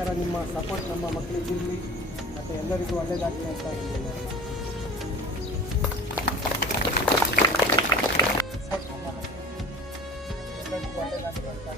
ಥರ ನಿಮ್ಮ ಸಪೋರ್ಟ್ ನಮ್ಮ ಮಕ್ಕಳಿಗೆ ಇರಲಿ ಮತ್ತು ಎಲ್ಲರಿಗೂ ಒಳ್ಳೆಯದಾಗಲಿ ಅಂತ ಎಲ್ಲರಿಗೂ ಒಳ್ಳೆಯದಾಗಲಿ ಅಂತ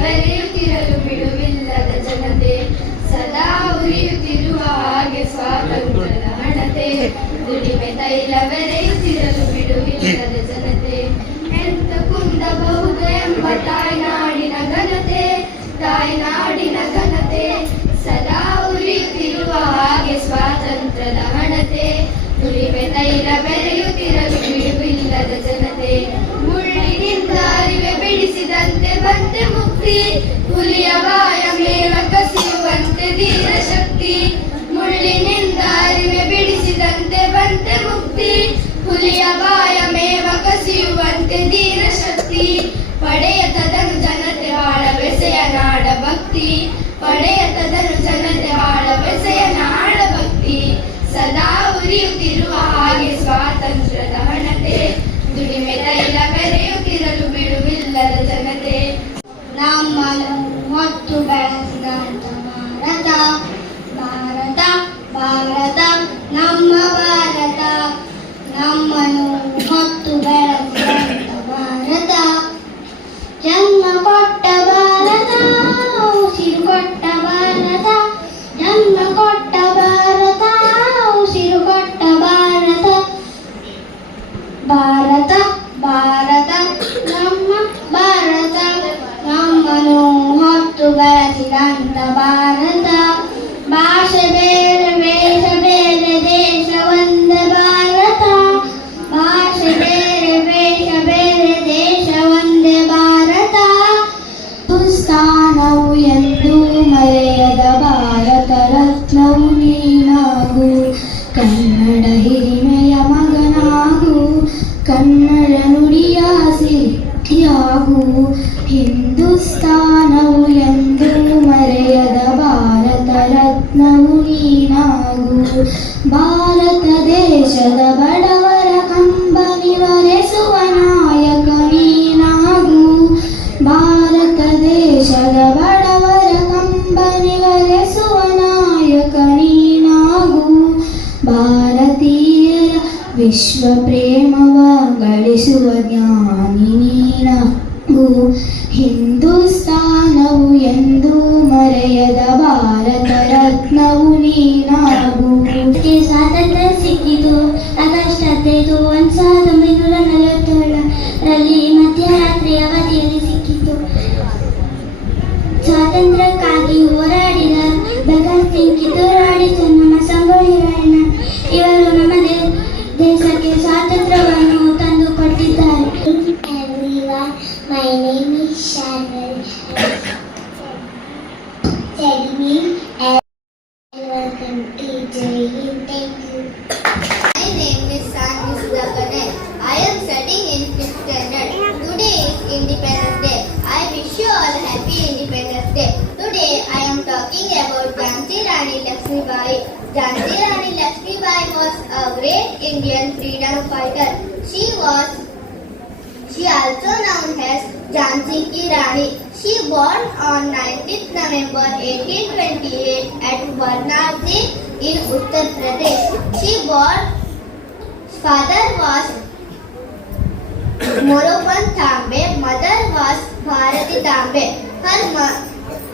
ಬೆರೆಯುತ್ತಿರಲು ಬಿಡುವಿಲ್ಲದ ಜನತೆ ಸದಾ ಉರಿಯುತ್ತಿರುವ ಹಾಗೆ ಸ್ವಾತಂತ್ರ್ಯದ ಹಣತೆ ದುಡಿಮೆ ತೈಲ ಬೆರೆಯುತ್ತಿರಲು ಬಿಡುವಿಲ್ಲದ ಜನತೆ ಎಂತ ಕುಂದಬಹುದು ಎಂಬ ತಾಯ್ನಾಡಿನ ಘನತೆ ತಾಯ್ನಾಡಿನ ಘನತೆ ಸದಾ ಉರಿಯುತ್ತಿರುವ ಹಾಗೆ ಸ್ವಾತಂತ್ರ್ಯದ ಹಣತೆ ದುಡಿಮೆ ತೈಲ ಬೆರೆಯುತ್ತಿರಲು ಬಿಡುವಿಲ್ಲದ ಜನತೆ ಮುಳ್ಳಿನಿಂದ ಅರಿವೆ ಬಿಡಿಸಿದಂತೆ ಬಂತೆ ಮುಕ್ತಿ ಹುಲಿಯ ಬಾಯ ಮೇಲ ಕಸಿಯುವಂತೆ ಧೀರ ಶಕ್ತಿ ಮುಳ್ಳಿನಿಂದ ಅರಿವೆ ಬಿಡಿಸಿದಂತೆ ಬಂತೆ ಮುಕ್ತಿ ಹುಲಿಯ ಬಾಯ ಮೇವ ಕಸಿಯುವಂತೆ ಧೀರ ಶಕ್ತಿ ಪಡೆಯ ತದನು ಜನತೆ ಬಾಳ ಬೆಸೆಯ ನಾಡ ಭಕ್ತಿ ಪಡೆಯ ತದನು ಜನತೆ ಬಾಳ ಬೆಸೆಯ ನಾಡ ಭಕ್ತಿ ಸದಾ ಉರಿಯುತ್ತಿರುವ ಹಾಗೆ ಸ್ವಾತಂತ್ರ್ಯದ ಹಣತೆ ದುಡಿಮೆ ತೈಲ ಬೆರೆಯುತ್ತಿರಲು ಬಿಡುವಿಲ್ಲದ ಜನತೆ ನಮ್ಮನ್ನು ಹೊತ್ತು ಬೆಳೆಸಿದಂತ ಭಾರತ ಭಾರತ ಭಾರತ ನಮ್ಮ ಭಾರತ ನಮ್ಮನ್ನು ಹೊತ್ತು ಬೆಳೆಸಿದಂತ ಭಾರತ ಜನ್ಮ ಕೊಟ್ಟ ಭಾರತ ಉಸಿರು ಕೊಟ್ಟ ಭಾರತ ಜನ್ಮ ಕೊಟ್ಟ ಭಾರತ ಉಸಿರು ಕೊಟ್ಟ ಭಾರತ ಭಾರತ ಭಾರತ ನಮ್ಮ ಭಾರತ ನಮ್ಮನ್ನು ಹೊತ್ತು ಬೆಳೆಸಿದಂತ ಭಾರತ ಭಾಷೆ ಬೇರೆ ವೇಷ ಬೇರೆ ದೇಶ ಒಂದೇ ಭಾರತ ಭಾಷೆ ಬೇರೆ ವೇಷ ಬೇರೆ ದೇಶ ಒಂದೇ ಭಾರತ ಸ್ಥಾನವು ಎಂದು ಮರೆಯದ ಭಾರತ ರತ್ನವು ನೀನಾಗು ಕನ್ನಡ ಹಿರಿಮೆಯ ಮಗನಾಗು ಕನ್ನಡ ನುಡಿಯ ಸಿದ್ಧಿಯಾಗು ಹಿಂದೂಸ್ತಾನವು ಎಂದು ಮರೆಯದ ಭಾರತ ರತ್ನವು ನೀನಾಗು ಭಾರತ ದೇಶದ ಬಡವರ ಕಂಬನಿವರೆಸುವ ನಾಯಕ ನೀನಾಗು ಭಾರತ ದೇಶದ ಬಡವರ ಕಂಬನಿವರೆಸುವ ನಾಯಕ ನೀನಾಗು ಭಾರತೀಯರ ವಿಶ್ವ ಪ್ರೇಮವ ಗಳಿಸುವ ಜ್ಞಾನಿ ನೀನಾಗು ಹಿಂದೂಸ್ತಾನವು ಎಂದು ಮರೆಯದ ಭಾರತ ರತ್ನವು ನೀನಾಗು ಸ್ವಾತಂತ್ರ್ಯ ಸಿಕ್ಕಿತು ಆಗಸ್ಟ್ 15 1947ರಲ್ಲಿ ಮಧ್ಯರಾತ್ರಿ ಅವಧಿಯಲ್ಲಿ ಸಿಕ್ಕಿತು. ಸ್ವಾತಂತ್ರ್ಯಕ್ಕಾಗಿ ಹೋರಾಡಿದ ಭಗತ್ ಸಿಂಗ್ ಕಿತ್ತೂರಾಡಿದ ನಮ್ಮ ಸಂಗೊಳ್ಳಿ ರಾಯಣ್ಣ ಇವರು ನಮ್ಮ ದೇಶಕ್ಕೆ ಸ್ವಾತಂತ್ರ್ಯವನ್ನು ತಂದು ಕೊಟ್ಟಿದ್ದಾರೆ. Everyone, my name is Sharon. Tell me and welcome to Jai Hind. Lakshmibai. Jhansi Rani Lakshmibai was a great Indian freedom fighter. She also known as Jhansi Ki Rani. She born on 19th November 1828 at Varanasi in Uttar Pradesh. Father was Moropan Tambe, mother was Bharati Tambe.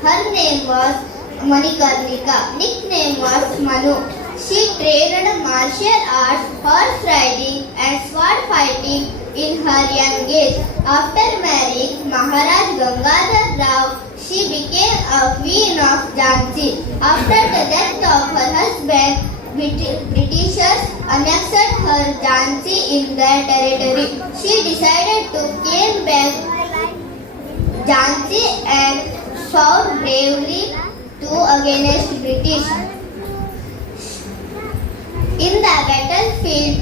Her name was Manikarnika, nickname was Manu. She trained martial arts, horse riding and sword fighting in her young age. After marrying Maharaj Gangadhar Rao, she became a queen of Jhansi. After the death of her husband, Britishers annexed her Jhansi in their territory. She decided to gain back Jhansi and fought bravely against British. In the battlefield,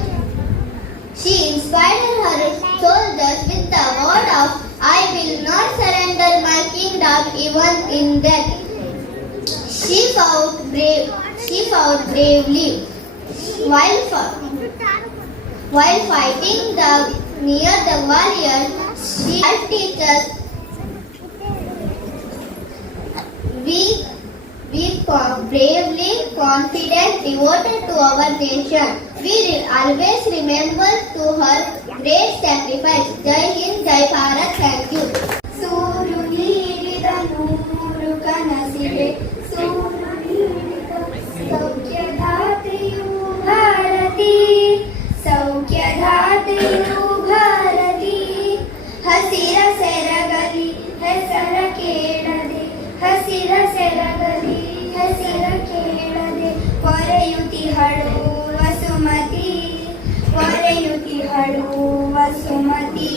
she inspired her soldiers with the word of "I will not surrender my kingdom even in death." She fought bravely while fighting near the warriors. She teaches we bravely, confident, devoted to our nation. We will always remember to her great sacrifice. Jai Hind, Jai Bharat. Thank you. ಸೂರು ನೀಡಿದ ನೂರು ಕನಸಿಗೆ ಸೂರು ನೀಡಿದ ಸೌಖ್ಯದಾತೆಯು ಭಾರತಿ ಸೌಖ್ಯದಾತೆಯು ಭಾರತಿ ಹಸಿರ ಸೆರಗಲಿ ಹೆಸರ ಕೇಳದೆ ಹಸಿರ ಸೆರಗಲಿ ಹೆಸರ ಕೇಳದೆ ಪೊರೆಯುತಿಹಳು ವಸುಮತಿ ಪೊರೆಯುತಿಹಳು ವಸುಮತಿ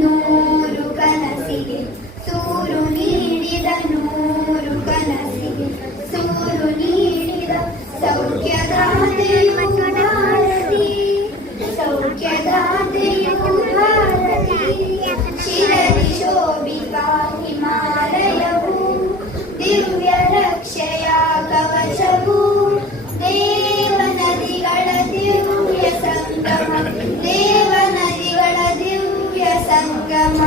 ನೂರು ಕನಸಿಗೆ ಸೂರು ನೀಡಿದ ನೂರು ಕನಸಿಗೆ ಸೂರು ನೀಡಿದ ಸೌಖ್ಯದಾತೆಯು ಭಾರತಿ ಸೌಖ್ಯದಾತೆಯು ಭಾರತಿ ಶಿರದಿ ಶೋಭಿತ ಹಿಮಾಲಯವು ದಿವ್ಯ ರಕ್ಷೆಯ ಕವಚವು ದೇವನದಿಗಳ ದಿವ್ಯ ಸಂಗಮ ದೇವನದಿಗಳ ದಿವ್ಯ ಸಂಗಮ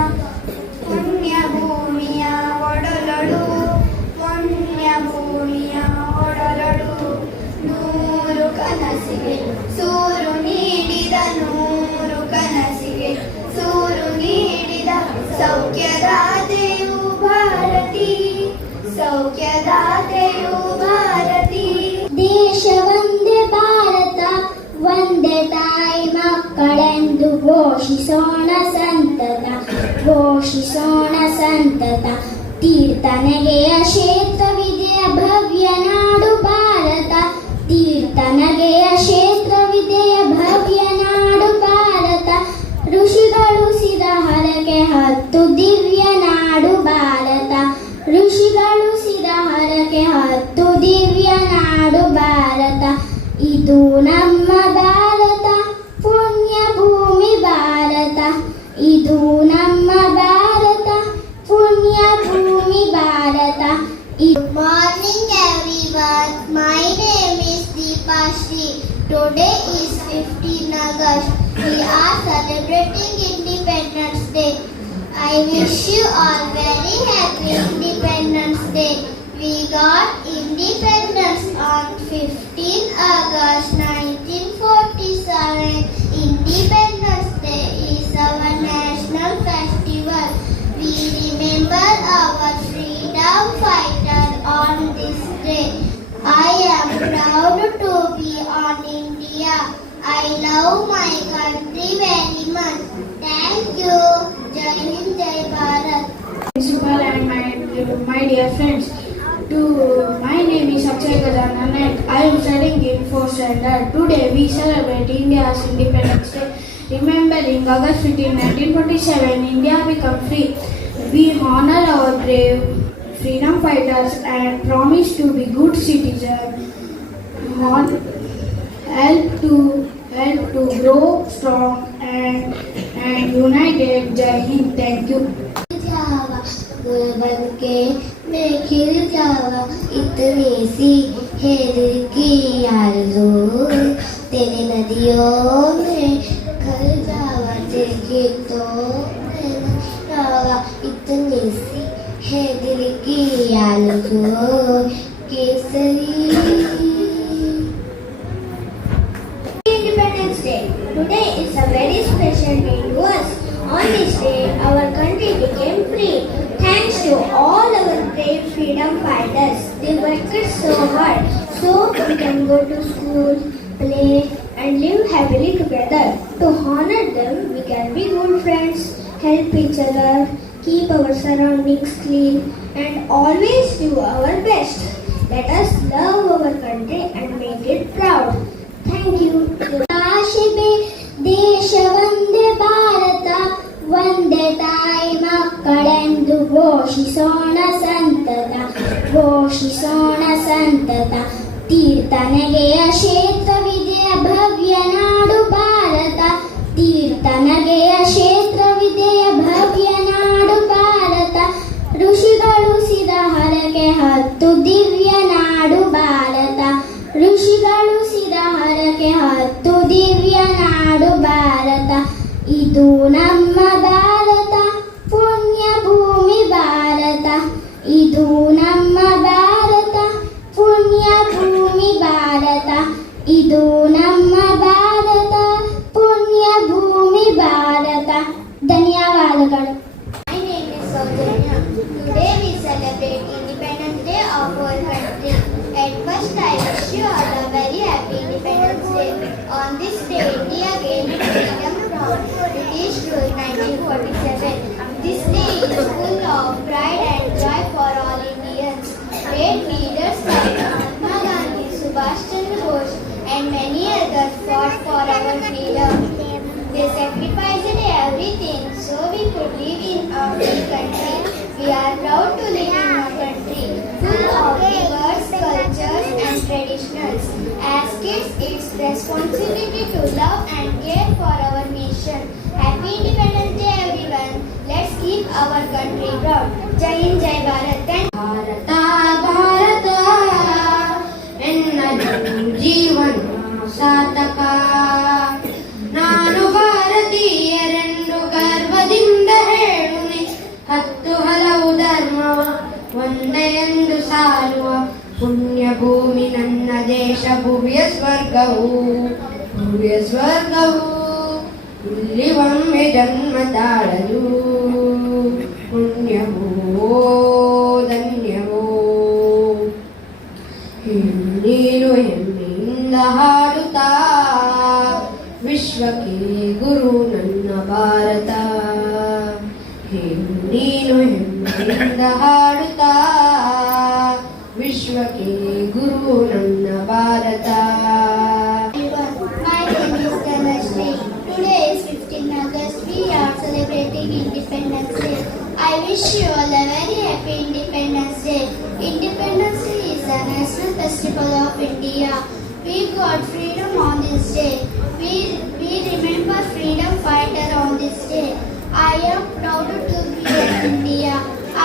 ಪುಣ್ಯ ಭೂಮಿಯ ಒಡಲೊಳು ಪುಣ್ಯ ಭೂಮಿಯ ಒಡಲೊಳು ನೂರು ಕನಸಿಗೆ ಸೂರು ನೀಡಿದ ನೂರು ಕನಸಿಗೆ ಸೂರು ನೀಡಿದ ಸೌಖ್ಯದಾತೆಯು ಭಾರತಿ ಸೌಖ್ಯದಾತೆಯು ಭಾರತಿ ದೇಶ ಒಂದೇ ಭಾರತ ಒಂದೇ ತಾಯಿ ಮಕ್ಕಳೆಂದು ಘೋಷಿಸೋಣ ಸಂತತ ತೀರ್ಥನಗೆಯ ಕ್ಷೇತ್ರವಿದೆಯ ಭವ್ಯ ನಾಡು ಭಾರತ ತೀರ್ಥನಗೆಯ ಕ್ಷೇತ್ರವಿದೆಯ ಭವ್ಯ ನಾಡು ಭಾರತ ಋಷಿಗಳು ಸಿದ ಹರಕೆ ಹತ್ತು ದಿವ್ಯ ನಾಡು ಭಾರತ ಋಷಿಗಳು ಸಿದ ಹರಕೆ ಹತ್ತು ದಿವ್ಯ ನಾಡು ಭಾರತ ಇದು ನಮ್ಮ ಭಾರತ ಪುಣ್ಯ ಭೂಮಿ ಭಾರತ ಇದು ನಮ್ಮ ಭಾರತ ಪುಣ್ಯ ಭೂಮಿ Bharat Good morning everyone, my name is Deepa Shri. Today is 15 August. We are celebrating Independence Day. I wish you all very happy Independence Day. We got independence on 15 August 1947. Independence Day is our national festival. We remember our freedom fighter on this day. I am proud to be on India. I love my country very much. Thank you. Jai Hind, Jai Bharat. Principal and my dear friends, my name is Akshay Gajanan and I am studying in 4th standard. Today we celebrate India's Independence Day. Remembering August 15, 1947, India became free. We honor our brave freedom fighters and promise to be good citizens. Help to grow strong and united. Jai Hind. Thank you. जावा गुल बन के मैं खिल जावा इतनी सी है दिल की आरज़ू तेरी नदियों में खल जावा तेरे गीतों में नहावा इतनी सी है दिल की आरज़ू Kesari. Independence Day. Today is a very special day to us. On this day, our country became free. Thanks to all our brave freedom fighters. They worked so hard so we can go to school, play and live happily together. To honor them, we can be good friends, help each other, keep our surroundings clean and always do our best. Let us love our country and make it proud. Thank you. ಆಶಿಬೆ ದೇಶ ವಂದೇ ಭಾರತ ವಂದೇ ತಾಯಿ ಮಕ್ಕಳೆಂದು ಘೋಷಿಸೋಣ ಸಂತತ ತೀರ್ಥನಗೆಯ ಕ್ಷೇತ್ರವಿದೆಯ ಭವ್ಯ ನಾಡು ಭಾರತ ತೀರ್ಥನಗೆಯ ಕ್ಷೇತ್ರವಿದೆಯ ಭವ್ಯ ನಾಡು ಭಾರತ ಋಷಿಗಳು ಸಿದ ಹರಕೆ ಹತ್ತು ದಿವ್ಯ ನಾಡು ಭಾರತ ಋಷಿಗಳು ಸಿದ ಹರಕೆ ಹತ್ತು ದಿವ್ಯ ನಾಡು ಭಾರತ ಇದು ನಮ್ಮ ಭಾರತ ಪುಣ್ಯ ಭೂಮಿ ಭಾರತ ಇದು ನಮ್ಮ ಭಾರತ ಪುಣ್ಯ ಭೂಮಿ ಭಾರತ ಇದು ನಮ್ಮ ಭಾರತ ಪುಣ್ಯ ಭೂಮಿ ಭಾರತ. ಧನ್ಯವಾದಗಳು. My name is Saujanya. Today we celebrate Independence Day of our country. At first, I wish you all a very happy Independence Day. On this day, India gained freedom from British rule 1947. This day is full of pride and joy for all Indians. Great leaders like Mahatma Gandhi, Subhash Chandra Bose, and many others fought for our freedom. They sacrificed everything so we could live in a free country. We are proud to live in a country full of diverse cultures and traditions. As kids, it's responsibility to love and care for our nation. Happy Independence Day, everyone. Let's keep our country proud. Jai Hind, Jai Bharat. Bharat Bharat ಎನ್ನ ಜೀವನ ಸಾರ್ಥಕ ನಾನು ಭಾರತೀಯರೆಂದು ಗರ್ವದಿಂದ ಹೇಳುವೆ ಹತ್ತು ಹಲವು ಧರ್ಮವ ಒಂದೇ ಎಂದು ಸಾರುವ ಪುಣ್ಯ ಭೂಮಿ ನನ್ನ ದೇಶ ಭುವಿಯ ಸ್ವರ್ಗವು ಇಲ್ಲಿ ಒಮ್ಮೆ ಜನ್ಮ ತಾಳಲು ಪುಣ್ಯವೋ ಧನ್ಯವೋ ನೀನು ಹೆಮ್ಮೆಯಿಂದ ಹಾಡುತ್ತಾ ವಿಶ್ವಕ್ಕೆ ಗುರು ನನ್ನ ಭಾರತ ನೀನು ಹೆಮ್ಮೆಯಿಂದ ಹಾಡುತ್ತಾ ವಿಶ್ವಕ್ಕೆ ಗುರು ನನ್ನ Bharat. My name is Dhanashree. Today is 15 August. We are celebrating Independence Day. I wish you all a very happy Independence Day. Independence Day is a national festival of India. We got freedom on this day. We remember freedom fighter on this day. I am proud to be in India.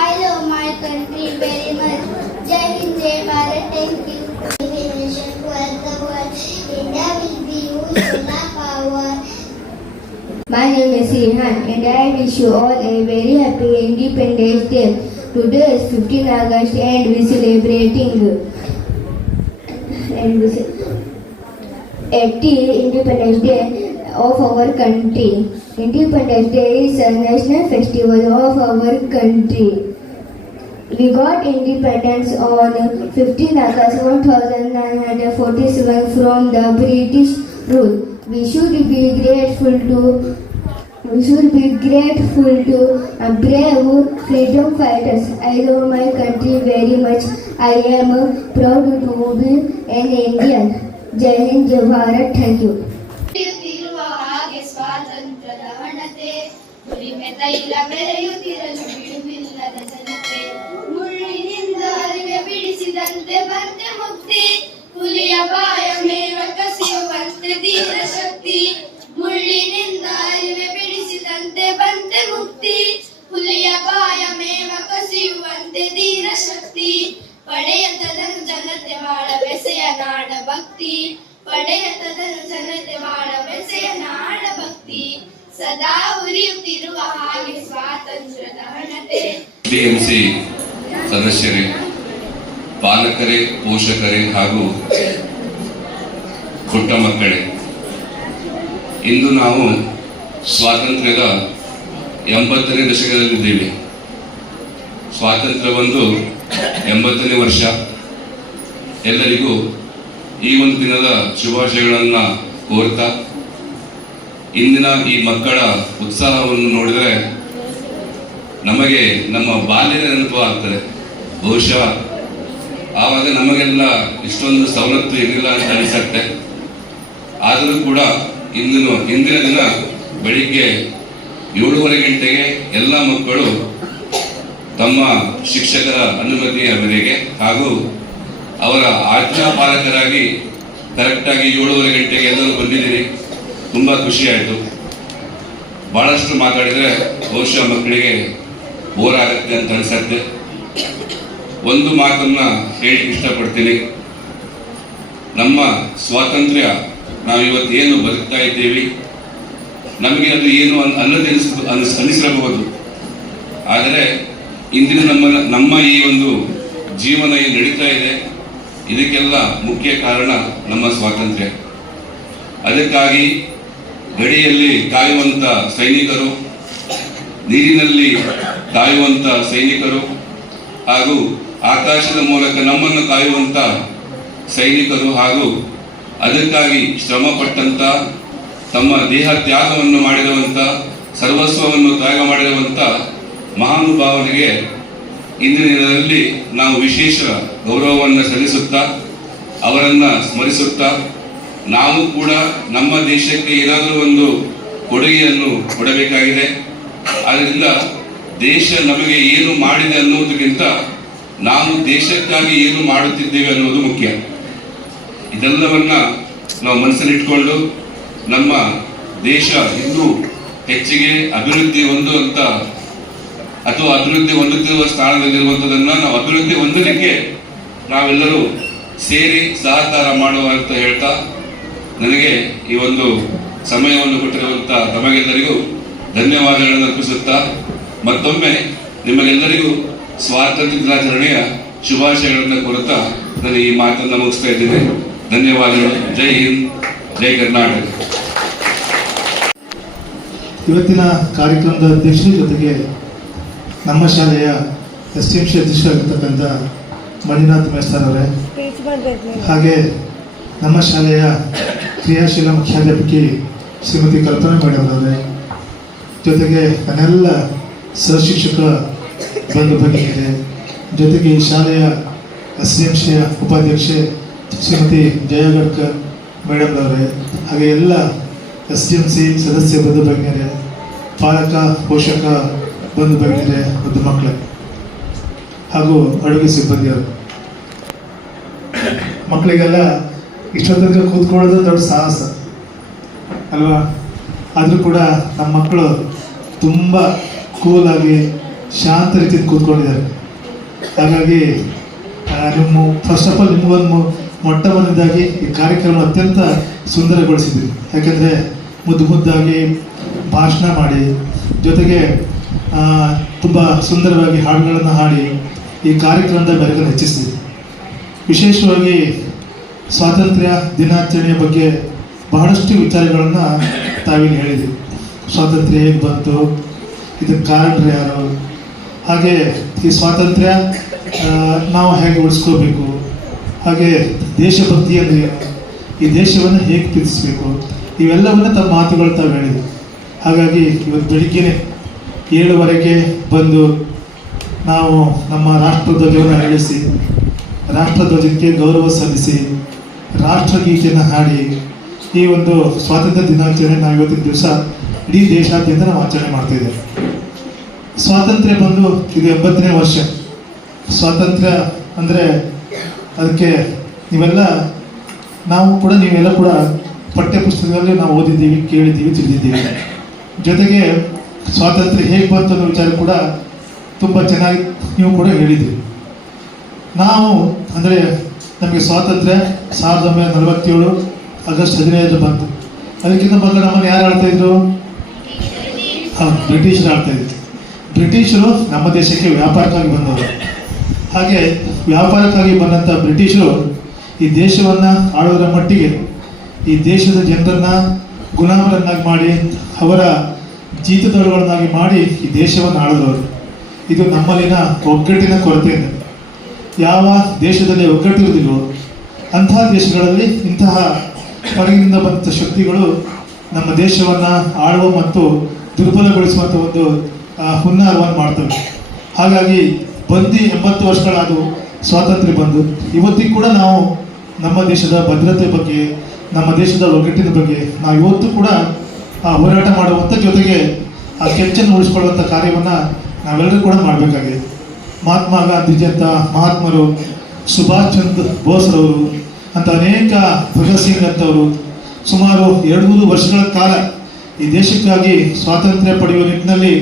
I love my country very much. Jai Hind, Jai Bharat. Thank you. Nation for the world, India will be used in power. My name is Rehan and I wish you all a very happy Independence Day. Today is 15 August and we celebrating 80th Independence Day of our country. Independence Day is a national festival of our country. We got independence on 15 August 1947 from the British rule. We should be grateful to brave freedom fighters. I love my country very much. I am proud to be an Indian. Jai Hind, Jai Bharat. Thank you. ಬೆಳೆಯುತ್ತಿರುವ ಹಾಗೆ ಸ್ವಾತಂತ್ರ್ಯದ ಹಣತೆ ಉರಿಮೆ ತೈಲ ಬೆಳೆಯುತ್ತಿರಲು ಬಿಡುವಿಲ್ಲದ ಜನತೆ ಮುಳ್ಳಿನಿಂದ ಅರಿವೆ ಬಿಡಿಸಿದಂತೆ ಬಂತೆ ಮುಕ್ತಿ ಹುಲಿಯ ಬಾಯ ಮೇವ ಕಸಿಯುವಂತೆ ಧೀರ ಶಕ್ತಿ ಮುಳ್ಳಿನಿಂದ ಅರಿವೆ ಬಿಡಿಸಿದಂತೆ ಬಂತೆ ಮುಕ್ತಿ ಹುಲಿಯ ಬಾಯ ಮೇವ ಕಸಿಯುವಂತೆ ಧೀರ ಶಕ್ತಿ ಪಡೆಯದ ಜನತೆ ಬಾಳ ಬೆಸೆ ನಾಡ ಭಕ್ತಿ ಪಡೆಯತದನು ಜನತೆ ಬಾಳ ಬೆಸೆಯ ನಾಡ ಭಕ್ತಿ ಸದಾ ಉರಿಯುತ್ತಿರುವ ಹಾಗೆ ಸ್ವಾತಂತ್ರ್ಯದ ಹಣತೆ. ಟಿಎಂಸಿ ಸದಸ್ಯರೇ, ಪಾಲಕರೇ, ಪೋಷಕರೇ ಹಾಗೂ ಪುಟ್ಟ ಮಕ್ಕಳೇ, ಇಂದು ನಾವು ಸ್ವಾತಂತ್ರ್ಯದ 80ನೇ ದಶಕದಲ್ಲಿದ್ದೇವೆ. ಸ್ವಾತಂತ್ರ್ಯ ಬಂದು 80ನೇ ವರ್ಷ. ಎಲ್ಲರಿಗೂ ಈ ಒಂದು ದಿನದ ಶುಭಾಶಯಗಳನ್ನು ಕೋರ್ತಾ, ಇಂದಿನ ಈ ಮಕ್ಕಳ ಉತ್ಸಾಹವನ್ನು ನೋಡಿದರೆ ನಮಗೆ ನಮ್ಮ ಬಾಲ್ಯದ ನೆನಪು ಆಗ್ತದೆ. ಬಹುಶಃ ಆವಾಗ ನಮಗೆಲ್ಲ ಇಷ್ಟೊಂದು ಸವಲತ್ತು ಇರಲಿಲ್ಲ ಅಂತ ಅನಿಸುತ್ತೆ. ಆದರೂ ಕೂಡ ಇಂದಿನ ದಿನ ಬೆಳಿಗ್ಗೆ 7:30 ಗಂಟೆಗೆ ಎಲ್ಲ ಮಕ್ಕಳು ತಮ್ಮ ಶಿಕ್ಷಕರ ಅನುಮತಿಯ ಮೇರೆಗೆ ಹಾಗೂ ಅವರ ಆಜ್ಞಾ ಪಾಲಕರಾಗಿ ಕರೆಕ್ಟಾಗಿ 7:30 ಗಂಟೆಗೆ ಎಲ್ಲರೂ ಬಂದಿದ್ದೀರಿ. ತುಂಬ ಖುಷಿ ಆಯಿತು. ಬಹಳಷ್ಟು ಮಾತಾಡಿದರೆ ಬಹುಶಃ ಮಕ್ಕಳಿಗೆ ಬೋರ್ ಆಗುತ್ತೆ ಅಂತ ಅನಿಸುತ್ತೆ. ಒಂದು ಮಾತನ್ನ ಹೇಳಲಿಕ್ಕೆ ಇಷ್ಟಪಡ್ತೀನಿ. ನಮ್ಮ ಸ್ವಾತಂತ್ರ್ಯ ನಾವಿವತ್ತೇನು ಬದುಕ್ತಾ ಇದ್ದೇವೆ, ನಮಗೆ ಅದು ಏನು ಅನಿಸಿರಬಹುದು. ಆದರೆ ಇಂದಿನ ನಮ್ಮ ಈ ಒಂದು ಜೀವನ ಏನು ನಡೀತಾ ಇದೆ, ಇದಕ್ಕೆಲ್ಲ ಮುಖ್ಯ ಕಾರಣ ನಮ್ಮ ಸ್ವಾತಂತ್ರ್ಯ. ಅದಕ್ಕಾಗಿ ಗಡಿಯಲ್ಲಿ ಕಾಯುವಂತ ಸೈನಿಕರು, ನೀರಿನಲ್ಲಿ ಕಾಯುವಂತ ಸೈನಿಕರು ಹಾಗೂ ಆಕಾಶದ ಮೂಲಕ ನಮ್ಮನ್ನು ಕಾಯುವಂತ ಸೈನಿಕರು ಹಾಗೂ ಅದಕ್ಕಾಗಿ ಶ್ರಮ ಪಟ್ಟಂತ, ತಮ್ಮ ದೇಹ ತ್ಯಾಗವನ್ನು ಮಾಡಿರುವಂತ, ಸರ್ವಸ್ವವನ್ನು ತ್ಯಾಗ ಮಾಡಿರುವಂತ ಮಹಾನುಭಾವನಿಗೆ ಇಂದಿನ ದಿನದಲ್ಲಿ ನಾವು ವಿಶೇಷ ಗೌರವವನ್ನು ಸಲ್ಲಿಸುತ್ತಾ, ಅವರನ್ನ ಸ್ಮರಿಸುತ್ತಾ, ನಾವು ಕೂಡ ನಮ್ಮ ದೇಶಕ್ಕೆ ಏನಾದರೂ ಒಂದು ಕೊಡುಗೆಯನ್ನು ಕೊಡಬೇಕಾಗಿದೆ. ಆದ್ದರಿಂದ ದೇಶ ನಮಗೆ ಏನು ಮಾಡಿದೆ ಅನ್ನುವುದಕ್ಕಿಂತ ನಾವು ದೇಶಕ್ಕಾಗಿ ಏನು ಮಾಡುತ್ತಿದ್ದೇವೆ ಅನ್ನೋದು ಮುಖ್ಯ. ಇದೆಲ್ಲವನ್ನ ನಾವು ಮನಸ್ಸಲ್ಲಿಟ್ಕೊಂಡು ನಮ್ಮ ದೇಶ ಇನ್ನೂ ಹೆಚ್ಚಿಗೆ ಅಭಿವೃದ್ಧಿ ಹೊಂದುವಂತ ಅಥವಾ ಅಭಿವೃದ್ಧಿ ಹೊಂದುತ್ತಿರುವ ಸ್ಥಾನದಲ್ಲಿರುವಂಥದ್ದನ್ನ ನಾವು ಅಭಿವೃದ್ಧಿ ಹೊಂದಲಿಕ್ಕೆ ನಾವೆಲ್ಲರೂ ಸೇರಿ ಸಹಕಾರ ಮಾಡುವ ಅಂತ ಹೇಳ್ತಾ, ನನಗೆ ಈ ಒಂದು ಸಮಯವನ್ನು ಕೊಟ್ಟಿರುವಂತ ತಮಗೆಲ್ಲರಿಗೂ ಧನ್ಯವಾದಗಳನ್ನು ಅರ್ಪಿಸುತ್ತಾ, ಮತ್ತೊಮ್ಮೆ ನಿಮಗೆಲ್ಲರಿಗೂ ಸ್ವಾತಂತ್ರ್ಯ ದಿನಾಚರಣೆಯ ಶುಭಾಶಯಗಳನ್ನು ಕೋರುತ್ತಾ ನಾನು ಈ ಮಾತನ್ನು ಮುಗಿಸ್ತಾ ಇದ್ದೇನೆ. ಧನ್ಯವಾದಗಳು. ಜೈ ಹಿಂದ್, ಜೈ ಕರ್ನಾಟಕ. ಇವತ್ತಿನ ಕಾರ್ಯಕ್ರಮದ ಅಧ್ಯಕ್ಷರ ಜೊತೆಗೆ ನಮ್ಮ ಶಾಲೆಯ STMC ಅಧ್ಯಕ್ಷರಾಗಿರ್ತಕ್ಕಂಥ ಮಂಜುನಾಥ್ ಮೇಸ್ತಾರ್ ಅವರೇ, ಹಾಗೆ ನಮ್ಮ ಶಾಲೆಯ ಕ್ರಿಯಾಶೀಲ ಮುಖ್ಯಾಧ್ಯಾಪಕಿ ಶ್ರೀಮತಿ ಕಲ್ಪನಾ ಮೇಡಮ್ ಅವರೇ, ಜೊತೆಗೆ ನನ್ನೆಲ್ಲ ಸಹಶಿಕ್ಷಕ ಬಂಧು ಭಗಿನಿಯರೇ, ಜೊತೆಗೆ ಈ ಶಾಲೆಯ STMC ಉಪಾಧ್ಯಕ್ಷೆ ಶ್ರೀಮತಿ ಜಯಗಡ್ಕರ್ ಮೇಡಮ್ ಅವರೇ, ಹಾಗೆ ಎಲ್ಲ STMC ಸದಸ್ಯ ಬಂಧು ಭಗಿನಿಯರೇ, ಪಾಲಕ ಪೋಷಕ ಬಂಧು ಭಗಿನಿಯರೇ ಮತ್ತು ಮಕ್ಕಳೇ ಹಾಗೂ ಅಡುಗೆ ಸಿಬ್ಬಂದಿಯರು, ಮಕ್ಕಳಿಗೆಲ್ಲ ಇಷ್ಟೊತ್ತಿಗೆ ಕೂತ್ಕೊಳ್ಳೋದು ದೊಡ್ಡ ಸಾಹಸ ಅಲ್ವಾ? ಆದರೂ ಕೂಡ ನಮ್ಮ ಮಕ್ಕಳು ತುಂಬ ಕೂಲಾಗಿ ಶಾಂತ ರೀತಿಯಲ್ಲಿ ಕೂತ್ಕೊಂಡಿದ್ದಾರೆ. ಹಾಗಾಗಿ ನಿಮ್ಮ ಫಸ್ಟ್ ಆಫ್ ಆಲ್ ನಿಮಗೊಂದು ಮೊಟ್ಟ ಮೊದಲನೇದಾಗಿ ಈ ಕಾರ್ಯಕ್ರಮ ಅತ್ಯಂತ ಸುಂದರಗೊಳಿಸಿದ್ವಿ. ಯಾಕೆಂದರೆ ಮುದ್ದು ಮುದ್ದಾಗಿ ಭಾಷಣ ಮಾಡಿ, ಜೊತೆಗೆ ತುಂಬ ಸುಂದರವಾಗಿ ಹಾಡುಗಳನ್ನು ಹಾಡಿ ಈ ಕಾರ್ಯಕ್ರಮದ ಬೆಳಕನ್ನು ಹೆಚ್ಚಿಸಿದ್ವಿ. ವಿಶೇಷವಾಗಿ ಸ್ವಾತಂತ್ರ್ಯ ದಿನಾಚರಣೆಯ ಬಗ್ಗೆ ಬಹಳಷ್ಟು ವಿಚಾರಗಳನ್ನು ತಾವಿಲ್ಲಿ ಹೇಳಿದ್ವಿ. ಸ್ವಾತಂತ್ರ್ಯ ಹೇಗೆ ಬಂತು, ಇದಕ್ಕೆ ಕಾರಣರು ಯಾರು, ಹಾಗೆ ಈ ಸ್ವಾತಂತ್ರ್ಯ ನಾವು ಹೇಗೆ ಉಳಿಸ್ಕೋಬೇಕು, ಹಾಗೆ ದೇಶಭಕ್ತಿ ಅಂದರೆ ಏನು, ಈ ದೇಶವನ್ನು ಹೇಗೆ ಪ್ರೀತಿಸಬೇಕು, ಇವೆಲ್ಲವನ್ನು ತಮ್ಮ ಮಾತುಗಳು ತಾವು ಹೇಳಿದ್ವಿ. ಹಾಗಾಗಿ ಇವತ್ತು ಬೆಳಿಗ್ಗೆನೆ 7:00 ಬಂದು ನಾವು ನಮ್ಮ ರಾಷ್ಟ್ರಧ್ವಜವನ್ನು ಇಳಿಸಿ, ರಾಷ್ಟ್ರಧ್ವಜಕ್ಕೆ ಗೌರವ ಸಲ್ಲಿಸಿ, ರಾಷ್ಟ್ರಗೀತೆಯನ್ನು ಹಾಡಿ ಈ ಒಂದು ಸ್ವಾತಂತ್ರ್ಯ ದಿನಾಚರಣೆ ನಾವು ಇವತ್ತಿನ ದಿವಸ ಇಡೀ ದೇಶಾದ್ಯಂತ ನಾವು ಆಚರಣೆ ಮಾಡ್ತಾಯಿದ್ದೇವೆ. ಸ್ವಾತಂತ್ರ್ಯ ಬಂದು ಇದು 80ನೇ ವರ್ಷ. ಸ್ವಾತಂತ್ರ್ಯ ಅಂದರೆ ಅದಕ್ಕೆ ನೀವೆಲ್ಲ ಕೂಡ ಪಠ್ಯ ಪುಸ್ತಕದಲ್ಲಿ ನಾವು ಓದಿದ್ದೀವಿ, ಕೇಳಿದ್ದೀವಿ, ತಿಳಿದಿದ್ದೀವಿ. ಜೊತೆಗೆ ಸ್ವಾತಂತ್ರ್ಯ ಹೇಗೆ ಬಂತು ಅನ್ನೋ ವಿಚಾರ ಕೂಡ ತುಂಬ ಚೆನ್ನಾಗಿ ನೀವು ಕೂಡ ಹೇಳಿದ್ದೀವಿ. ನಾವು ಅಂದರೆ ನಮಗೆ ಸ್ವಾತಂತ್ರ್ಯ 1947 ಆಗಸ್ಟ್ 15 ಬಂತು. ಅದಕ್ಕಿಂತ ಮೊದಲು ನಮ್ಮನ್ನು ಯಾರು ಆಳ್ತಾ ಇದ್ರು? ಬ್ರಿಟಿಷರು ಆಳ್ತಾ ಇದ್ರು. ಬ್ರಿಟಿಷರು ನಮ್ಮ ದೇಶಕ್ಕೆ ವ್ಯಾಪಾರಕ್ಕಾಗಿ ಬಂದವರು. ಹಾಗೆ ವ್ಯಾಪಾರಕ್ಕಾಗಿ ಬಂದಂಥ ಬ್ರಿಟಿಷರು ಈ ದೇಶವನ್ನು ಆಳೋದ್ರ ಮಟ್ಟಿಗೆ ಈ ದೇಶದ ಜನರನ್ನು ಗುಲಾಮರನ್ನಾಗಿ ಮಾಡಿ ಅವರ ಜೀತದವರುಗಳನ್ನಾಗಿ ಮಾಡಿ ಈ ದೇಶವನ್ನು ಆಳಿದವರು. ಇದು ನಮ್ಮಲ್ಲಿನ ಒಗ್ಗಟ್ಟಿನ ಕೊರತೆಯಿಂದ. ಯಾವ ದೇಶದಲ್ಲಿ ಒಗ್ಗಟ್ಟಿರುವುದಿಲ್ಲವೋ ಅಂತಹ ದೇಶಗಳಲ್ಲಿ ಇಂತಹ ಹೊರಗಿನಿಂದ ಬಂದ ಶಕ್ತಿಗಳು ನಮ್ಮ ದೇಶವನ್ನು ಆಳುವ ಮತ್ತು ದುರ್ಬಲಗೊಳಿಸುವಂಥ ಒಂದು ಹುನ್ನಾರವನ್ನು ಮಾಡ್ತವೆ. ಹಾಗಾಗಿ ಬಂದು 80 ವರ್ಷಗಳಾದವು ಸ್ವಾತಂತ್ರ್ಯ ಬಂದು. ಇವತ್ತಿಗೂ ಕೂಡ ನಾವು ನಮ್ಮ ದೇಶದ ಭದ್ರತೆ ಬಗ್ಗೆ, ನಮ್ಮ ದೇಶದ ಒಗ್ಗಟ್ಟಿನ ಬಗ್ಗೆ ನಾವು ಇವತ್ತು ಕೂಡ ಹೋರಾಟ ಮಾಡುವಂಥ ಜೊತೆಗೆ ಆ ಕೆಚ್ಚನ್ನು ಉಳಿಸ್ಕೊಳ್ಳುವಂಥ ಕಾರ್ಯವನ್ನು ನಾವೆಲ್ಲರೂ ಕೂಡ ಮಾಡಬೇಕಾಗಿದೆ. ಮಹಾತ್ಮ ಗಾಂಧೀಜಿಯಂಥ ಮಹಾತ್ಮರು, ಸುಭಾಷ್ ಚಂದ್ರ ಬೋಸ್ರವರು ಅಂತ ಅನೇಕ, ಭಗತ್ ಸಿಂಗ್ ಅಂತವರು ಸುಮಾರು 200 ವರ್ಷಗಳ ಕಾಲ ಈ ದೇಶಕ್ಕಾಗಿ ಸ್ವಾತಂತ್ರ್ಯ ಪಡೆಯುವ ನಿಟ್ಟಿನಲ್ಲಿ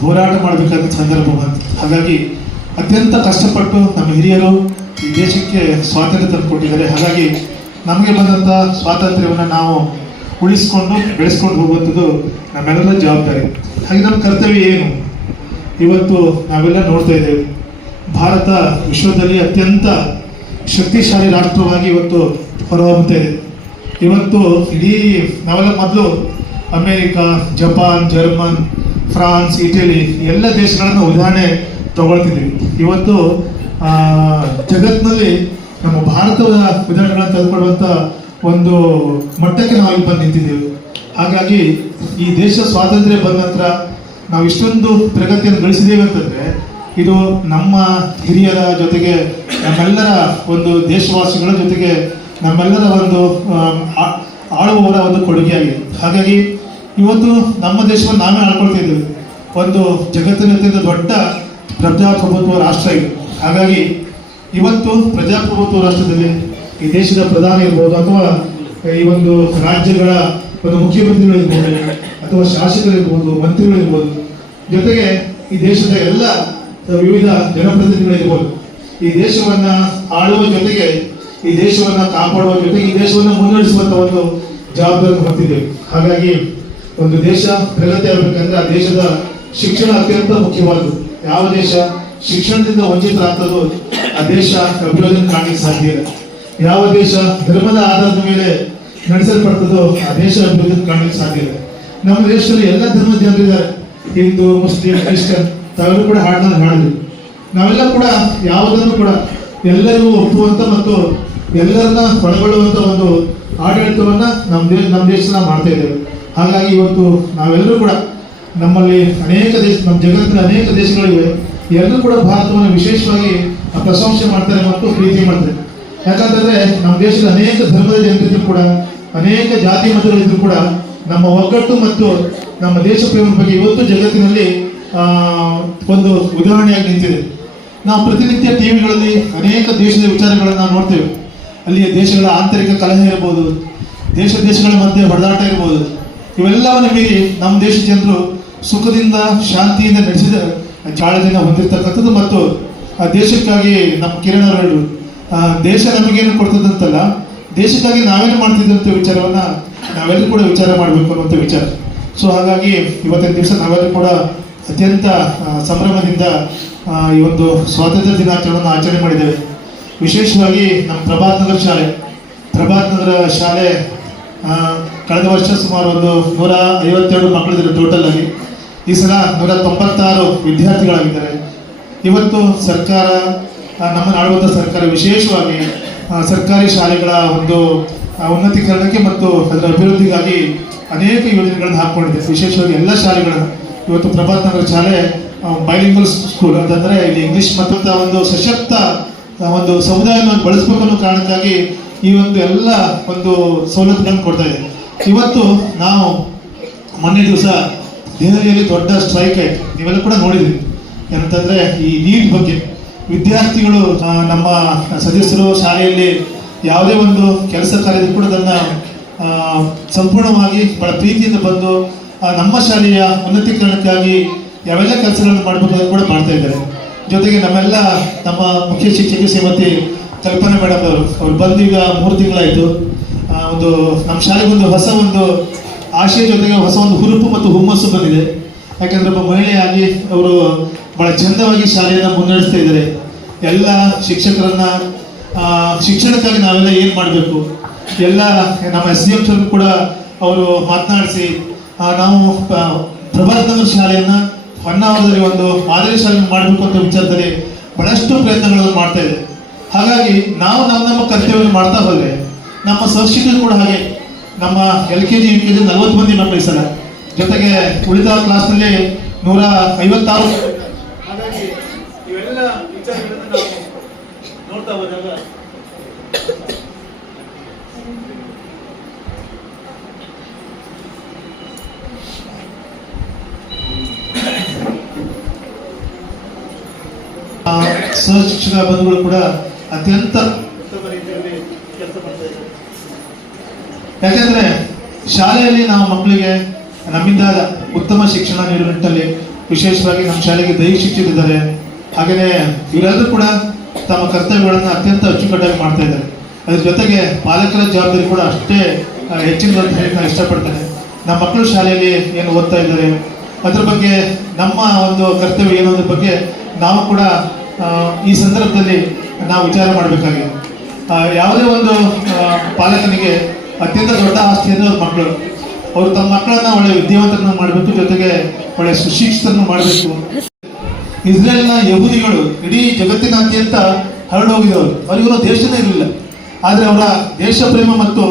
ಹೋರಾಟ ಮಾಡಬೇಕಾದ ಸಂದರ್ಭ ಬಂತು. ಹಾಗಾಗಿ ಅತ್ಯಂತ ಕಷ್ಟಪಟ್ಟು ನಮ್ಮ ಹಿರಿಯರು ಈ ದೇಶಕ್ಕೆ ಸ್ವಾತಂತ್ರ್ಯ ತಂದುಕೊಟ್ಟಿದ್ದಾರೆ. ಹಾಗಾಗಿ ನಮಗೆ ಬಂದಂಥ ಸ್ವಾತಂತ್ರ್ಯವನ್ನು ನಾವು ಉಳಿಸ್ಕೊಂಡು ಬೆಳೆಸ್ಕೊಂಡು ಹೋಗುವಂಥದ್ದು ನಮ್ಮೆಲ್ಲರ ಜವಾಬ್ದಾರಿ. ಹಾಗೆ ನಮ್ಮ ಕರ್ತವ್ಯ ಏನು? ಇವತ್ತು ನಾವೆಲ್ಲ ನೋಡ್ತಾ ಇದ್ದೇವೆ, ಭಾರತ ವಿಶ್ವದಲ್ಲಿ ಅತ್ಯಂತ ಶಕ್ತಿಶಾಲಿ ರಾಷ್ಟ್ರವಾಗಿ ಇವತ್ತು ಹೊರಹೊಮ್ಮುತ್ತಾ ಇದೆ. ಇವತ್ತು ಇಡೀ ನಾವೆಲ್ಲ ಮೊದಲು America, Japan, German, France, Italy ಎಲ್ಲ ದೇಶಗಳನ್ನು ಉದಾಹರಣೆ ತಗೊಳ್ತಿದ್ದೀವಿ. ಇವತ್ತು ಜಗತ್ತಿನಲ್ಲಿ ನಮ್ಮ ಭಾರತದ ಉದಾಹರಣೆಗಳನ್ನು ತೆಗೆದುಕೊಳ್ಳುವಂಥ ಒಂದು ಮಟ್ಟಕ್ಕೆ ನಾವು ಇಲ್ಲಿ ಬಂದು ನಿಂತಿದ್ದೇವೆ. ಹಾಗಾಗಿ ಈ ದೇಶ ಸ್ವಾತಂತ್ರ್ಯ ಬಂದ ನಂತರ ನಾವು ಇಷ್ಟೊಂದು ಪ್ರಗತಿಯನ್ನು ಗಳಿಸಿದ್ದೇವೆ ಅಂತಂದರೆ ಇದು ನಮ್ಮ ಹಿರಿಯರ ಜೊತೆಗೆ ನಮ್ಮೆಲ್ಲರ ಒಂದು ದೇಶವಾಸಿಗಳ ಜೊತೆಗೆ ನಮ್ಮೆಲ್ಲರ ಒಂದು ಆಳುವವರ ಒಂದು ಕೊಡುಗೆಯಾಗಿದೆ. ಹಾಗಾಗಿ ಇವತ್ತು ನಮ್ಮ ದೇಶವನ್ನು ನಾವೇ ಆಳ್ಕೊಳ್ತಾ ಇದ್ದೇವೆ. ಒಂದು ಜಗತ್ತಿನ ಅತ್ಯಂತ ದೊಡ್ಡ ಪ್ರಜಾಪ್ರಭುತ್ವ ರಾಷ್ಟ್ರ ಇದು. ಹಾಗಾಗಿ ಇವತ್ತು ಪ್ರಜಾಪ್ರಭುತ್ವ ರಾಷ್ಟ್ರದಲ್ಲಿ ಈ ದೇಶದ ಪ್ರಧಾನಿ ಇರ್ಬೋದು, ಅಥವಾ ಈ ಒಂದು ರಾಜ್ಯಗಳ ಒಂದು ಮುಖ್ಯಮಂತ್ರಿಗಳಿರ್ಬೋದು, ಅಥವಾ ಶಾಸಕರಿರ್ಬೋದು, ಮಂತ್ರಿಗಳಿರ್ಬೋದು, ಜೊತೆಗೆ ಈ ದೇಶದ ಎಲ್ಲ ವಿವಿಧ ಜನಪ್ರತಿನಿಧಿಗಳಿರ್ಬೋದು, ಈ ದೇಶವನ್ನು ಆಳುವ ಜೊತೆಗೆ ಈ ದೇಶವನ್ನು ಕಾಪಾಡುವ ಜೊತೆಗೆ ಈ ದೇಶವನ್ನು ಮುನ್ನಡೆಸುವಂಥ ಒಂದು ಜವಾಬ್ದಾರಿ ಹೊತ್ತಿದ್ದೇವೆ. ಹಾಗಾಗಿ ಒಂದು ದೇಶ ಪ್ರಗತಿ ಆಗಬೇಕಂದ್ರೆ ಆ ದೇಶದ ಶಿಕ್ಷಣ ಅತ್ಯಂತ ಮುಖ್ಯವಾದ್ದು. ಯಾವ ದೇಶ ಶಿಕ್ಷಣದಿಂದ ವಂಚಿತರಾಗ್ತದೋ ಆ ದೇಶ ಅಭಿವೃದ್ಧಿ ಕಾಣಲಿಕ್ಕೆ ಸಾಧ್ಯ ಇಲ್ಲ. ಯಾವ ದೇಶ ಧರ್ಮದ ಆಧಾರದ ಮೇಲೆ ನಡೆಸಲ್ಪಡ್ತದೋ ಆ ದೇಶ ಅಭಿವೃದ್ಧಿ ಕಾಣಲಿಕ್ಕೆ ಸಾಧ್ಯ ಇಲ್ಲ. ನಮ್ಮ ದೇಶದಲ್ಲಿ ಎಲ್ಲ ಧರ್ಮದ ಜನರಿದ್ದಾರೆ, ಹಿಂದೂ, ಮುಸ್ಲಿಂ, ಕ್ರಿಶ್ಚಿಯನ್, ತಾವೆಲ್ಲರೂ ಕೂಡ ಹಾಡನ್ನು ಹಾಡಿದ್ರು. ನಾವೆಲ್ಲ ಕೂಡ ಯಾವುದನ್ನು ಕೂಡ ಎಲ್ಲರಿಗೂ ಒಪ್ಪುವಂಥ ಮತ್ತು ಎಲ್ಲರನ್ನ ಒಳಗೊಳ್ಳುವಂಥ ಒಂದು ಆಡಳಿತವನ್ನು ನಮ್ಮ ದೇಶನ ಮಾಡ್ತಾ ಇದ್ದೇವೆ. ಹಾಗಾಗಿ ಇವತ್ತು ನಾವೆಲ್ಲರೂ ಕೂಡ ನಮ್ಮಲ್ಲಿ ಅನೇಕ ದೇಶ, ನಮ್ಮ ಜಗತ್ತಿನ ಅನೇಕ ದೇಶಗಳಿವೆ, ಎಲ್ಲರೂ ಕೂಡ ಭಾರತವನ್ನು ವಿಶೇಷವಾಗಿ ಪ್ರಶಂಸೆ ಮಾಡ್ತಾರೆ ಮತ್ತು ಪ್ರೀತಿ ಮಾಡ್ತಾರೆ. ಯಾಕಂತಂದರೆ ನಮ್ಮ ದೇಶದ ಅನೇಕ ಧರ್ಮದ ಜನರಿದ್ರು ಕೂಡ, ಅನೇಕ ಜಾತಿ ಮತಗಳಿದ್ರು ಕೂಡ ನಮ್ಮ ಒಗ್ಗಟ್ಟು ಮತ್ತು ನಮ್ಮ ದೇಶ ಪ್ರೇಮದ ಬಗ್ಗೆ ಇವತ್ತು ಜಗತ್ತಿನಲ್ಲಿ ಒಂದು ಉದಾಹರಣೆಯಾಗಿ ನಿಂತಿದೆ. ನಾವು ಪ್ರತಿನಿತ್ಯ ಟಿವಿಗಳಲ್ಲಿ ಅನೇಕ ದೇಶದ ವಿಚಾರಗಳನ್ನು ನಾವು ನೋಡ್ತೇವೆ. ಅಲ್ಲಿಯ ದೇಶಗಳ ಆಂತರಿಕ ಕಲಹ ಇರ್ಬೋದು, ದೇಶಗಳ ಮಧ್ಯೆ ಹೊಡೆದಾಟ ಇರ್ಬೋದು, ಇವೆಲ್ಲವನ್ನು ಮೀರಿ ನಮ್ಮ ದೇಶದ ಜನರು ಸುಖದಿಂದ ಶಾಂತಿಯಿಂದ ನಡೆಸಿದ ಚಾಳದಿಂದ ಹೊಂದಿರತಕ್ಕಂಥದ್ದು. ಮತ್ತು ಆ ದೇಶಕ್ಕಾಗಿ ನಮ್ಮ ಕಿರಣ್ ಅವರು ಹೇಳಿದ್ರು, ದೇಶ ನಮಗೇನು ಕೊಡ್ತದಂತಲ್ಲ, ದೇಶಕ್ಕಾಗಿ ನಾವೇನು ಮಾಡ್ತಿದ್ದಂಥ ವಿಚಾರವನ್ನು ನಾವೆಲ್ಲರೂ ಕೂಡ ವಿಚಾರ ಮಾಡಬೇಕು ಅನ್ನುವಂಥ ವಿಚಾರ. ಸೊ ಹಾಗಾಗಿ ಇವತ್ತಿನ ದಿವಸ ನಾವೆಲ್ಲರೂ ಕೂಡ ಅತ್ಯಂತ ಸಂಭ್ರಮದಿಂದ ಈ ಒಂದು ಸ್ವಾತಂತ್ರ್ಯ ದಿನಾಚರಣೆಯನ್ನು ಆಚರಣೆ ಮಾಡಿದ್ದೇವೆ. ವಿಶೇಷವಾಗಿ ನಮ್ಮ ಪ್ರಭಾತ್ ನಗರ ಶಾಲೆ ಕಳೆದ ವರ್ಷ ಸುಮಾರು ಒಂದು 152 ಮಕ್ಕಳಿದ್ದಾರೆ ಟೋಟಲ್ ಆಗಿ. ಈ ಸಲ 196 ವಿದ್ಯಾರ್ಥಿಗಳಾಗಿದ್ದಾರೆ. ಇವತ್ತು ಸರ್ಕಾರ, ನಮ್ಮನ್ನು ಆಳುವಂಥ ಸರ್ಕಾರ ವಿಶೇಷವಾಗಿ ಸರ್ಕಾರಿ ಶಾಲೆಗಳ ಒಂದು ಉನ್ನತೀಕರಣಕ್ಕೆ ಮತ್ತು ಅದರ ಅಭಿವೃದ್ಧಿಗಾಗಿ ಅನೇಕ ಯೋಜನೆಗಳನ್ನು ಹಾಕ್ಕೊಂಡಿದೆ. ವಿಶೇಷವಾಗಿ ಎಲ್ಲ ಶಾಲೆಗಳನ್ನು ಇವತ್ತು ಪ್ರಭಾತ್ ನಗರ ಶಾಲೆ ಬೈಲಿಂಗ್ವಲ್ ಸ್ಕೂಲ್ ಅಂತಂದರೆ ಇಲ್ಲಿ ಇಂಗ್ಲೀಷ್ ಮತ್ತು ಒಂದು ಸಶಕ್ತ ಒಂದು ಸಮುದಾಯವನ್ನು ಬಳಸಬೇಕು ಅನ್ನೋ ಕಾರಣಕ್ಕಾಗಿ ಈ ಒಂದು ಎಲ್ಲ ಒಂದು ಸವಲತ್ತುಗಳನ್ನು ಕೊಡ್ತಾ ಇದೆ. ಇವತ್ತು ನಾವು ಮೊನ್ನೆ ದಿವಸ ದೆಹಲಿಯಲ್ಲಿ ದೊಡ್ಡ ಸ್ಟ್ರೈಕ್ ಆಯಿತು, ನೀವೆಲ್ಲ ಕೂಡ ನೋಡಿದ್ರಿ. ಏನಂತಂದರೆ ಈ ನೀಟ್ ಬಗ್ಗೆ ವಿದ್ಯಾರ್ಥಿಗಳು, ನಮ್ಮ ಸದಸ್ಯರು ಶಾಲೆಯಲ್ಲಿ ಯಾವುದೇ ಒಂದು ಕೆಲಸ ಕಾರ್ಯದ ಕೂಡ ಅದನ್ನು ಸಂಪೂರ್ಣವಾಗಿ ಬಹಳ ಪ್ರೀತಿಯಿಂದ ಬಂದು ನಮ್ಮ ಶಾಲೆಯ ಉನ್ನತೀಕರಣಕ್ಕಾಗಿ ಯಾವೆಲ್ಲ ಕೆಲಸಗಳನ್ನು ಮಾಡಬೇಕು ಕೂಡ ಮಾಡ್ತಾ ಇದ್ದಾರೆ. ಜೊತೆಗೆ ನಮ್ಮ ಮುಖ್ಯ ಶಿಕ್ಷಕಿ ಶ್ರೀಮತಿ ಕಲ್ಪನಾ ಮೇಡಮ್ ಅವ್ರು ಬಂದು ಈಗ 3 ತಿಂಗಳಾಯಿತು. ಒಂದು ನಮ್ಮ ಶಾಲೆಗೆ ಒಂದು ಹೊಸ ಒಂದು ಆಶಯ ಜೊತೆಗೆ ಹೊಸ ಒಂದು ಹುರುಪು ಮತ್ತು ಹುಮ್ಮಸ್ಸು ಬಂದಿದೆ. ಯಾಕಂದ್ರೆ ಒಬ್ಬ ಮಹಿಳೆಯಾಗಿ ಅವರು ಬಹಳ ಚಂದವಾಗಿ ಶಾಲೆಯನ್ನು ಮುನ್ನಡೆಸ್ತಾ ಇದ್ದಾರೆ. ಎಲ್ಲ ಶಿಕ್ಷಕರನ್ನ ಶಿಕ್ಷಣಕ್ಕಾಗಿ ನಾವೆಲ್ಲ ಏನು ಮಾಡಬೇಕು, ಎಲ್ಲ ನಮ್ಮ SDM ಸರ್ ಕೂಡ ಅವರು ಮಾತನಾಡಿಸಿ ನಾವು ಪ್ರಭಾತ್ ನಗರ ಶಾಲೆಯನ್ನು ಹೊನ್ನಾವರದಲ್ಲಿ ಒಂದು ಮಾದರಿ ಶಾಲೆಯನ್ನು ಮಾಡಬೇಕು ಅಂತ ವಿಚಾರದಲ್ಲಿ ಬಹಳಷ್ಟು ಪ್ರಯತ್ನಗಳನ್ನು ಮಾಡ್ತಾ ಇದೆ. ಹಾಗಾಗಿ ನಾವು ನಮ್ಮ ಕರ್ತವ್ಯವನ್ನು ಮಾಡ್ತಾ ಹೋದರೆ ನಮ್ಮ ಶಿಕ್ಷಕರು ಕೂಡ ಹಾಗೆ ನಮ್ಮ LKG UKG 40 ಮಂದಿ ಮಕ್ಕಳು ಸಲ ಜೊತೆಗೆ ಉಳಿದ ಕ್ಲಾಸ್ನಲ್ಲಿ 156. ಹಾಗಾಗಿ ಇವೆಲ್ಲ ವಿಚಾರಗಳನ್ನು ನಾವು ನೋಡ್ತಾ ಹೋದಾಗ ಸಹ ಶಿಕ್ಷಕ ಬಂಧುಗಳು ಕೂಡ ಅತ್ಯಂತ ಉತ್ತಮ ರೀತಿಯಲ್ಲಿ ಕೆಲಸ ಮಾಡ್ತಾ ಇದ್ದಾರೆ. ಯಾಕೆಂದ್ರೆ ಶಾಲೆಯಲ್ಲಿ ನಾವು ಮಕ್ಕಳಿಗೆ ನಮ್ಮಿಂದಾದ ಉತ್ತಮ ಶಿಕ್ಷಣ ನೀಡುವ ನಿಟ್ಟಿನಲ್ಲಿ ವಿಶೇಷವಾಗಿ ನಮ್ಮ ಶಾಲೆಗೆ ದೈಹಿಕ ಶಿಕ್ಷಕರಿದ್ದಾರೆ. ಹಾಗೆಯೇ ಇವರೆಲ್ಲರೂ ಕೂಡ ತಮ್ಮ ಕರ್ತವ್ಯಗಳನ್ನು ಅತ್ಯಂತ ಅಚ್ಚುಕಟ್ಟಾಗಿ ಮಾಡ್ತಾ ಇದ್ದಾರೆ. ಅದ್ರ ಜೊತೆಗೆ ಪಾಲಕರ ಜವಾಬ್ದಾರಿ ಕೂಡ ಅಷ್ಟೇ ಹೆಚ್ಚಿನ ಅಂತ ಹೇಳಿ ನಾನು ಇಷ್ಟಪಡ್ತೇನೆ. ನಮ್ಮ ಮಕ್ಕಳು ಶಾಲೆಯಲ್ಲಿ ಏನು ಓದ್ತಾ ಇದ್ದಾರೆ ಅದ್ರ ಬಗ್ಗೆ ನಮ್ಮ ಒಂದು ಕರ್ತವ್ಯ ಏನು ಅದ್ರ ಬಗ್ಗೆ ನಾವು ಕೂಡ ಈ ಸಂದರ್ಭದಲ್ಲಿ ನಾವು ವಿಚಾರ ಮಾಡಬೇಕಾಗಿದೆ. ಯಾವುದೇ ಒಂದು ಪಾಲಕನಿಗೆ ಅತ್ಯಂತ ದೊಡ್ಡ ಆಸ್ತಿ ಅಂದರೆ ಅವ್ರ ಮಕ್ಕಳು. ಅವರು ತಮ್ಮ ಮಕ್ಕಳನ್ನ ಒಳ್ಳೆ ವಿದ್ಯಾವಂತರನ್ನು ಮಾಡಬೇಕು, ಜೊತೆಗೆ ಒಳ್ಳೆ ಸುಶಿಕ್ಷಿತರನ್ನು ಮಾಡಬೇಕು. ಇಸ್ರೇಲ್ನ ಯಹೂದಿಗಳು ಇಡೀ ಜಗತ್ತಿನಾದ್ಯಂತ ಹರಡೋಗಿದ್ದವರು, ಅವರಿಗೂ ದೇಶನೇ ಇರಲಿಲ್ಲ. ಆದರೆ ಅವರ ದೇಶ ಪ್ರೇಮ ಮತ್ತು